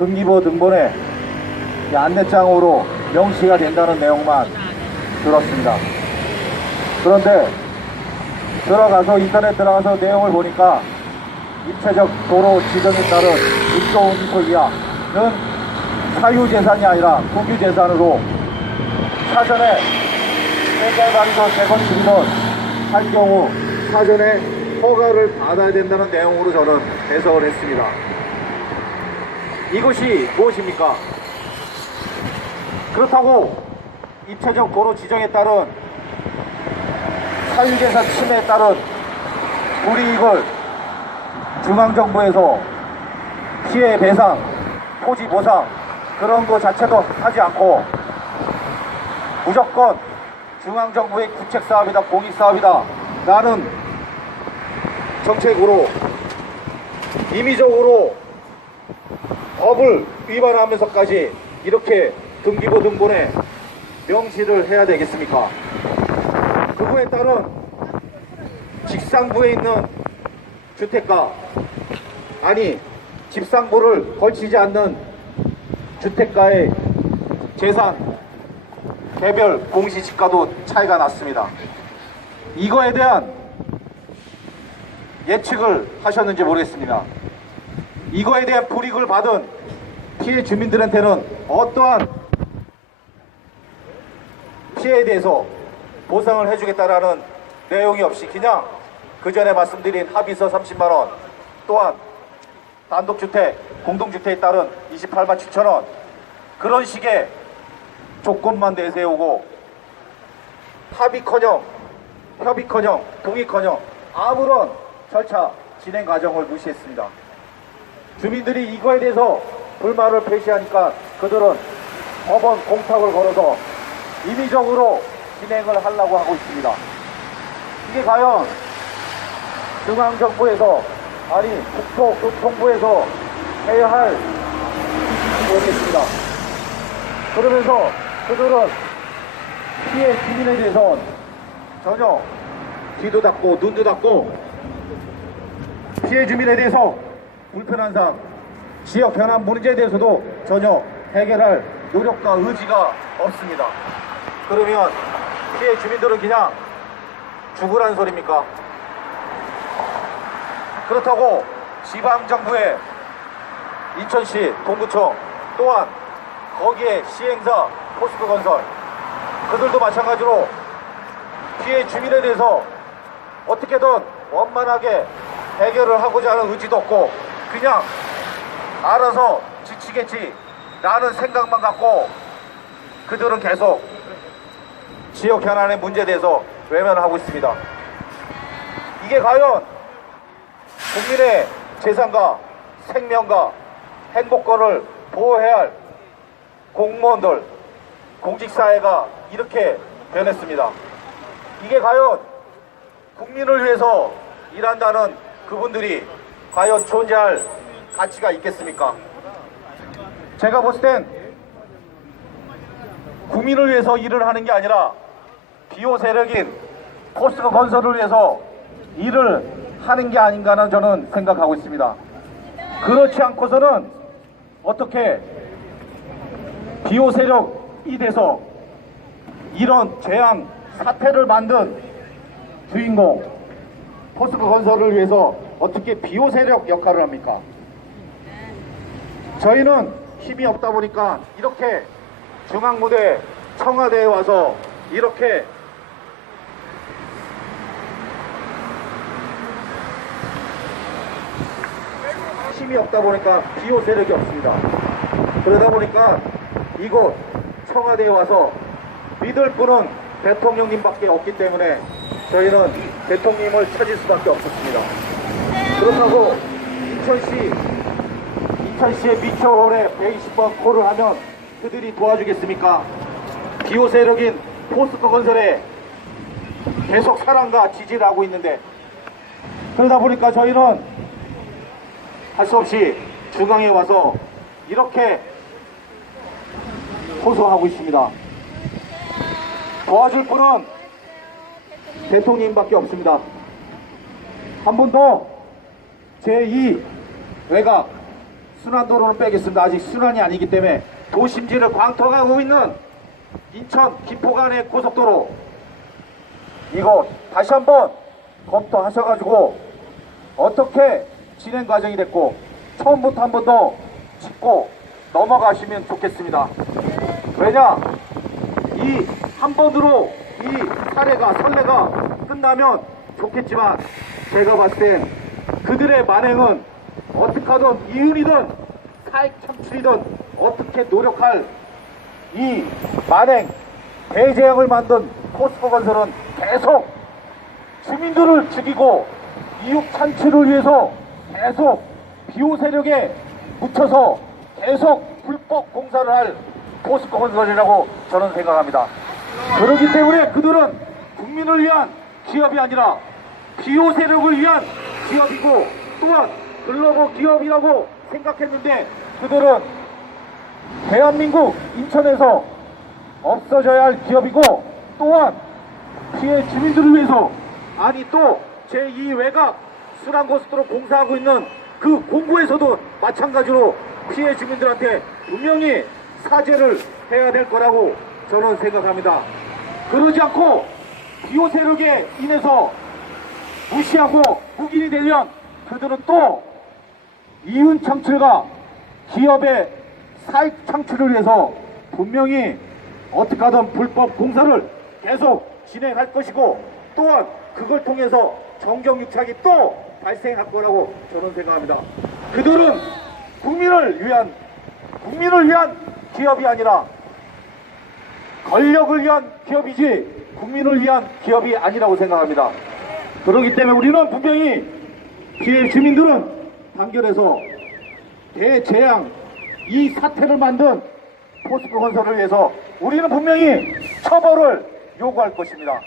등기부 등본에 이 안내장으로 명시가 된다는 내용만 들었습니다. 그런데 인터넷 들어가서 내용을 보니까 입체적 도로 지정에 따른 입도운 소유야는 사유재산이 아니라 국유재산으로 사전에 해결관리소 재건축이든 할 경우 사전에 허가를 받아야 된다는 내용으로 저는 해석을 했습니다. 이것이 무엇입니까? 그렇다고 입체적 도로 지정에 따른 사유재산 침해에 따른 불이익을 중앙정부에서 피해 배상, 토지 보상 그런 거 자체도 하지 않고 무조건 중앙정부의 구책사업이다, 공익사업이다 라는 정책으로 임의적으로 법을 위반하면서까지 이렇게 등기부 등본에 명시를 해야 되겠습니까? 그거에 따른 직상부에 있는 주택가, 아니 집상부를 걸치지 않는 주택가의 재산 개별 공시지가도 차이가 났습니다. 이거에 대한 예측을 하셨는지 모르겠습니다. 이거에 대한 불이익을 받은 피해 주민들한테는 어떠한 피해에 대해서 보상을 해주겠다라는 내용이 없이 그냥 그 전에 말씀드린 합의서 30만원, 또한 단독주택, 공동주택에 따른 28만 7천원 그런 식의 조건만 내세우고 합의커녕 협의커녕 동의커녕 아무런 절차 진행 과정을 무시했습니다. 주민들이 이거에 대해서 불만을 표시하니까 그들은 법원 공탁을 걸어서 임의적으로 진행을 하려고 하고 있습니다. 이게 과연 중앙정부에서 아니 국토교통부에서 해야 할 일인지 모르겠습니다. 그러면서 그들은 피해 주민에 대해서는 전혀 귀도 닫고 눈도 닫고 피해 주민에 대해서 불편한 사항, 지역 변환 문제에 대해서도 전혀 해결할 노력과 의지가 없습니다. 그러면 피해 주민들은 그냥 죽으라는 소리입니까? 그렇다고 지방정부의 인천시 동구청 또한 거기에 시행사 포스코건설 그들도 마찬가지로 피해 주민에 대해서 어떻게든 원만하게 해결을 하고자 하는 의지도 없고 그냥 알아서 지치겠지 라는 생각만 갖고 그들은 계속 지역 현안의 문제에 대해서 외면을 하고 있습니다. 이게 과연 국민의 재산과 생명과 행복권을 보호해야 할 공무원들, 공직사회가 이렇게 변했습니다. 이게 과연 국민을 위해서 일한다는 그분들이 과연 존재할 가치가 있겠습니까? 제가 봤을 땐 국민을 위해서 일을 하는 게 아니라 비호 세력인 포스코 건설을 위해서 일을 하는 게 아닌가는 저는 생각하고 있습니다. 그렇지 않고서는 어떻게 비호 세력이 돼서 이런 재앙 사태를 만든 주인공 포스코 건설을 위해서 어떻게 비호 세력 역할을 합니까? 저희는 힘이 없다 보니까 이렇게 중앙무대 청와대에 와서 이렇게 힘이 없다 보니까 비호 세력이 없습니다. 그러다 보니까 이곳 청와대에 와서 믿을 분은 대통령님밖에 없기 때문에 저희는 대통령님을 찾을 수밖에 없었습니다. 그렇다고 인천시의 미추홀에 120번 콜을 하면 그들이 도와주겠습니까? 비호 세력인 포스코 건설에 계속 사랑과 지지를 하고 있는데 그러다 보니까 저희는 할 수 없이 중앙에 와서 이렇게 호소하고 있습니다. 도와줄 분은 대통령님밖에 없습니다. 한 번 더 제2 외곽 순환도로는 빼겠습니다. 아직 순환이 아니기 때문에 도심지를 광통하고 있는 인천 김포 간의 고속도로, 이거 다시 한번 검토하셔가지고 어떻게 진행 과정이 됐고 처음부터 한 번 더 짚고 넘어가시면 좋겠습니다. 왜냐, 이 한 번으로 이 선례가 끝나면 좋겠지만 제가 봤을 땐 그들의 만행은 어떻게 하든 이윤이든 사익 창출이든 어떻게 노력할 이 만행 대재앙을 만든 포스코건설은 계속 주민들을 죽이고 이익 창출을 위해서 계속 비호 세력에 묻혀서 계속 불법 공사를 할 포스코건설이라고 저는 생각합니다. 그렇기 때문에 그들은 국민을 위한 기업이 아니라 비호 세력을 위한 기업이고 또한 글로벌 기업이라고 생각했는데 그들은 대한민국 인천에서 없어져야 할 기업이고 또한 피해 주민들을 위해서, 아니 또 제2 외곽 순환고속도로 공사하고 있는 그 공구에서도 마찬가지로 피해 주민들한테 분명히 사죄를 해야 될 거라고 저는 생각합니다. 그러지 않고 비호 세력에 인해서 무시하고 묵인이 되면 그들은 또 이윤 창출과 기업의 사익 창출을 위해서 분명히 어떻게 하든 불법 공사를 계속 진행할 것이고 또한 그걸 통해서 정경유착이 또 발생할 거라고 저는 생각합니다. 그들은 국민을 위한 기업이 아니라 권력을 위한 기업이지 국민을 위한 기업이 아니라고 생각합니다. 그렇기 때문에 우리는 분명히 피해 주민들은 단결해서 대재앙 이 사태를 만든 포스코건설을 위해서 우리는 분명히 처벌을 요구할 것입니다.